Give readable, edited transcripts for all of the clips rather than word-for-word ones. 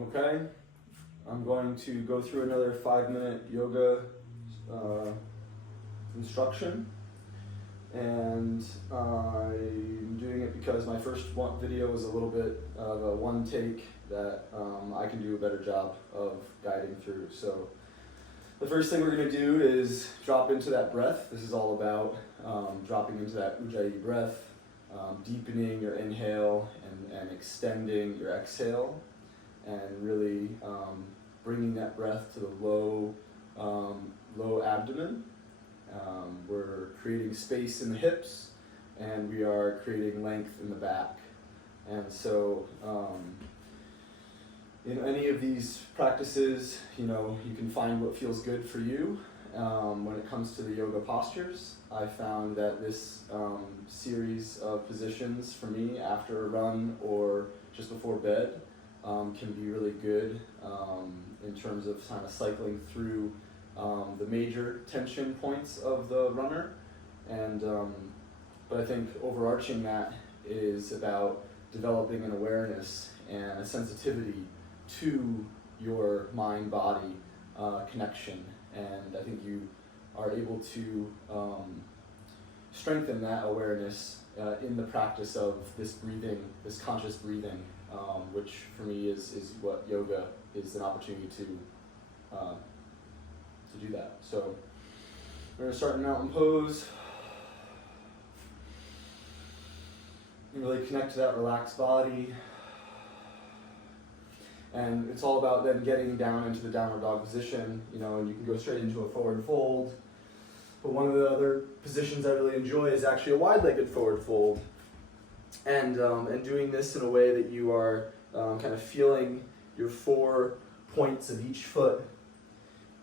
Okay, I'm going to go through another 5-minute yoga instruction, and I'm doing it because my first video was a little bit of a one take that I can do a better job of guiding through. So the first thing we're going to do is drop into that breath. This is all about dropping into that Ujjayi breath, deepening your inhale and extending your exhale, and really bringing that breath to the low abdomen. We're creating space in the hips, and we are creating length in the back. And so in any of these practices, you can find what feels good for you. When it comes to the yoga postures, I found that this series of positions for me after a run or just before bed can be really good in terms of kind of cycling through the major tension points of the runner. And but I think overarching that is about developing an awareness and a sensitivity to your mind-body connection. And I think you are able to strengthen that awareness in the practice of this breathing, this conscious breathing, which for me is what yoga is, an opportunity to do that. So we're going to start in mountain pose. And really connect to that relaxed body. And it's all about then getting down into the downward dog position, and you can go straight into a forward fold. But one of the other positions I really enjoy is actually a wide-legged forward fold. And doing this in a way that you are kind of feeling your 4 points of each foot.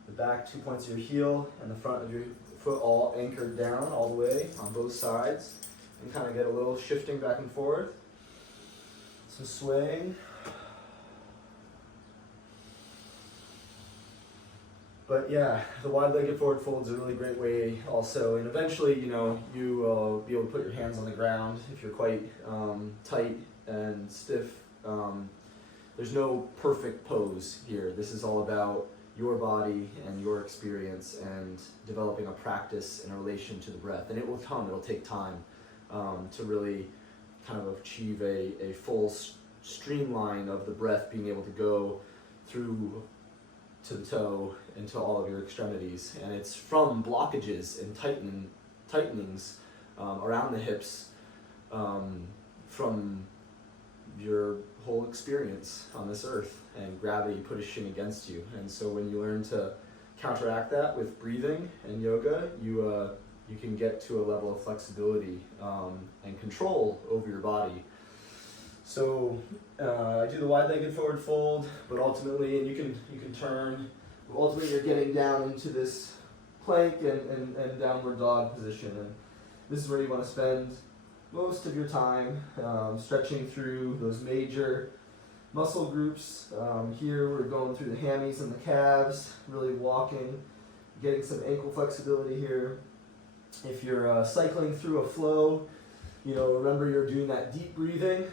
The back 2 points of your heel and the front of your foot all anchored down all the way on both sides. And kind of get a little shifting back and forth. Some swaying. But yeah, the wide-legged forward fold is a really great way also. And eventually, you will be able to put your hands on the ground if you're quite tight and stiff. There's no perfect pose here. This is all about your body and your experience and developing a practice in relation to the breath. And it will come, it'll take time to really kind of achieve a full streamline of the breath, being able to go through to the toe into all of your extremities. And it's from blockages and tightenings around the hips from your whole experience on this earth and gravity pushing against you. And so when you learn to counteract that with breathing and yoga, you can get to a level of flexibility and control over your body. So I do the wide-legged forward fold, but ultimately, and you can turn. Ultimately, you're getting down into this plank and downward dog position, and this is where you want to spend most of your time stretching through those major muscle groups. Here, we're going through the hammies and the calves, really walking, getting some ankle flexibility here. If you're cycling through a flow, remember you're doing that deep breathing.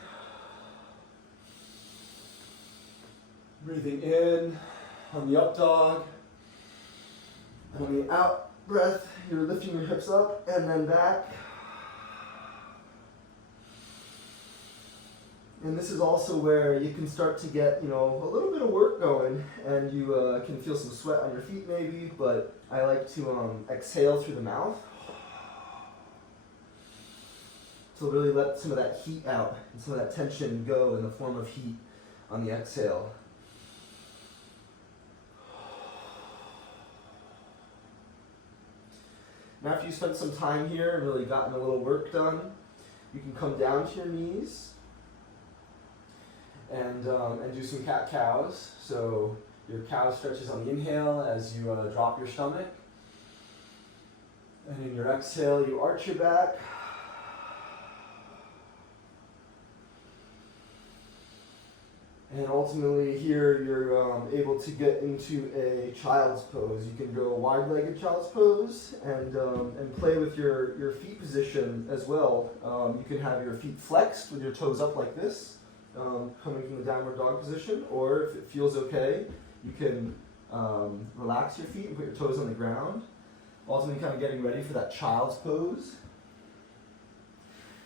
Breathing in on the up dog. On the out breath, you're lifting your hips up and then back. And this is also where you can start to get, a little bit of work going, and you can feel some sweat on your feet maybe, but I like to exhale through the mouth. So really let some of that heat out and some of that tension go in the form of heat on the exhale. Now after you spent some time here and really gotten a little work done, you can come down to your knees and do some cat-cows. So your cow stretches on the inhale as you drop your stomach. And in your exhale, you arch your back. And ultimately here you're able to get into a child's pose. You can go wide-legged child's pose and play with your feet position as well. You can have your feet flexed with your toes up like this, coming from the downward dog position, or if it feels okay, you can relax your feet and put your toes on the ground. Ultimately kind of getting ready for that child's pose.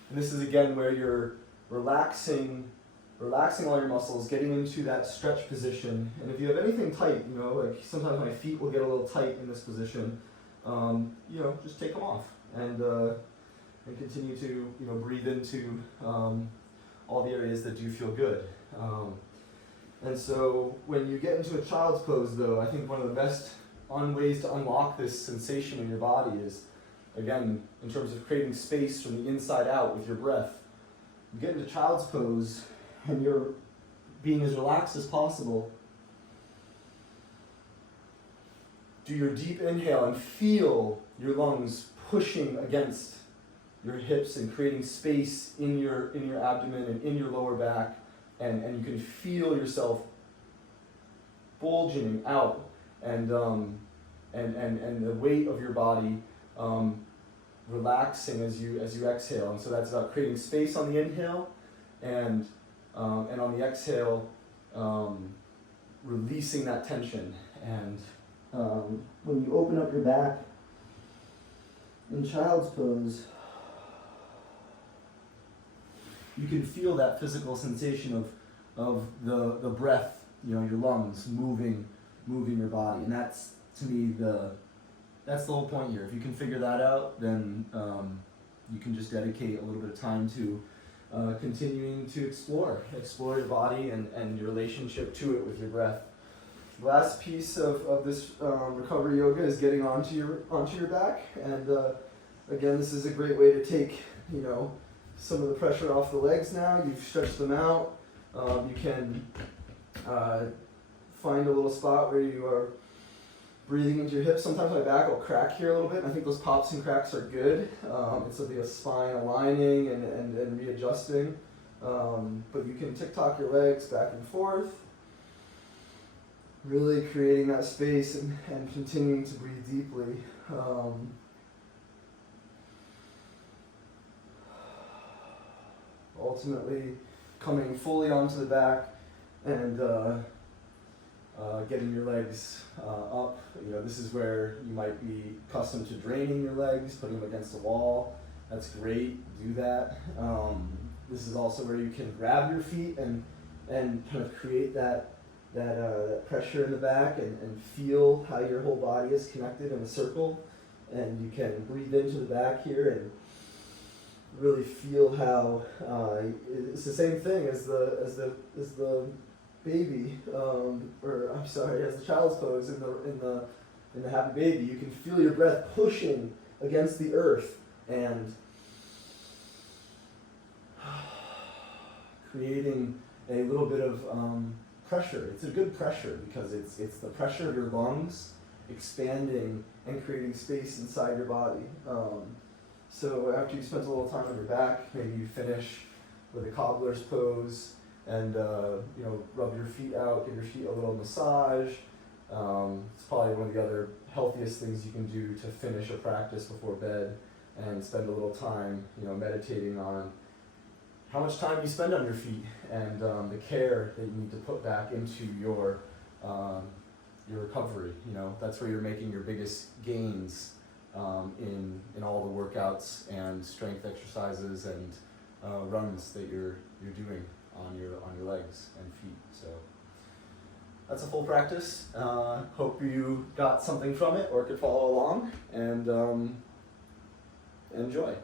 And this is again where you're relaxing all your muscles, getting into that stretch position. And if you have anything tight, like sometimes my feet will get a little tight in this position, just take them off and continue to breathe into all the areas that do feel good. And so when you get into a child's pose, though, I think one of the best ways to unlock this sensation in your body is, again, in terms of creating space from the inside out with your breath. You get into child's pose and you're being as relaxed as possible. Do your deep inhale and feel your lungs pushing against your hips and creating space in your abdomen and in your lower back, and you can feel yourself bulging out and the weight of your body relaxing as you exhale. And so that's about creating space on the inhale and on the exhale, releasing that tension. And when you open up your back in child's pose, you can feel that physical sensation of the breath, your lungs moving your body. And that's, to me, that's the whole point here. If you can figure that out, then you can just dedicate a little bit of time to continuing to explore your body and your relationship to it with your breath. The last piece of this recovery yoga is getting onto your back, and again, this is a great way to take some of the pressure off the legs. Now you've stretched them out. You can find a little spot where you are breathing into your hips. Sometimes my back will crack here a little bit, and I think those pops and cracks are good. It's something of spine aligning and readjusting. But you can tick-tock your legs back and forth, really creating that space and continuing to breathe deeply. Ultimately coming fully onto the back and getting your legs up. This is where you might be accustomed to draining your legs, putting them against the wall. That's great, do that. This is also where you can grab your feet and kind of create that pressure in the back and feel how your whole body is connected in a circle. And you can breathe into the back here and really feel how it's the same thing as the baby, as the child's pose in the happy baby. You can feel your breath pushing against the earth and creating a little bit of pressure. It's a good pressure because it's the pressure of your lungs expanding and creating space inside your body. So after you spent a little time on your back, maybe you finish with a cobbler's pose and rub your feet out, give your feet a little massage. It's probably one of the other healthiest things you can do to finish a practice before bed, and spend a little time meditating on how much time you spend on your feet and the care that you need to put back into your recovery. That's where you're making your biggest gains in all the workouts and strength exercises and runs that you're doing on your legs and feet. So that's a full practice. Hope you got something from it or could follow along, and enjoy.